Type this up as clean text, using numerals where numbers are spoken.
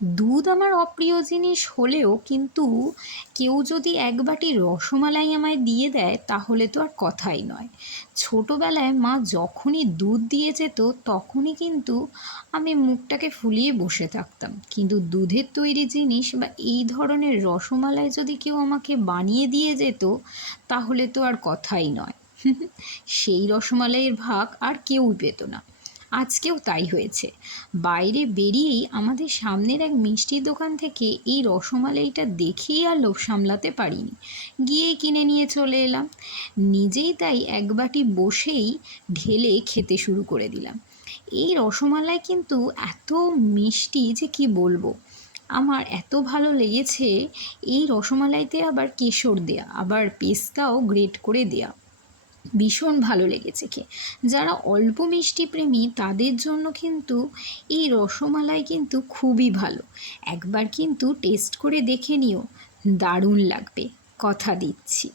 দুধ আমার অপ্রিয় জিনিস হলেও কিন্তু কেউ যদি এক বাটি রসমালাই আমায় দিয়ে দেয় তাহলে তো আর কথাই নয়। ছোটবেলায় মা যখনই দুধ দিয়ে যেত তখনই কিন্তু আমি মুখটাকে ফুলিয়ে বসে থাকতাম, কিন্তু দুধের তৈরি জিনিস বা এই ধরনের রসমালাই যদি কেউ আমাকে বানিয়ে দিয়ে যেত তাহলে তো আর কথাই নয়। সেই রসমালাইয়ের ভাগ আর কেউই পেত না। আজকেও তাই হয়েছে। বাইরে বেরিয়েই আমাদের সামনের এক মিষ্টির দোকান থেকে এই রসমালাইটা দেখেই আর লোভ সামলাতে পারিনি, গিয়েই কিনে নিয়ে চলে এলাম। নিজেই তাই এক বাটি বসেই ঢেলে খেতে শুরু করে দিলাম। এই রসমালাই কিন্তু এত মিষ্টি যে কি বলবো। আমার এত ভালো লেগেছে। এই রসমালাইতে আবার কেশর দেয়া, আবার পেস্তাও গ্রেট করে দেয়া, ভীষণ ভালো লেগেছে খেয়ে। যারা অল্প মিষ্টি প্রেমী তাদের জন্য কিন্তু এই রসমালাই কিন্তু খুবই ভালো। একবার কিন্তু টেস্ট করে দেখে নিও, দারুণ লাগবে, কথা দিচ্ছি।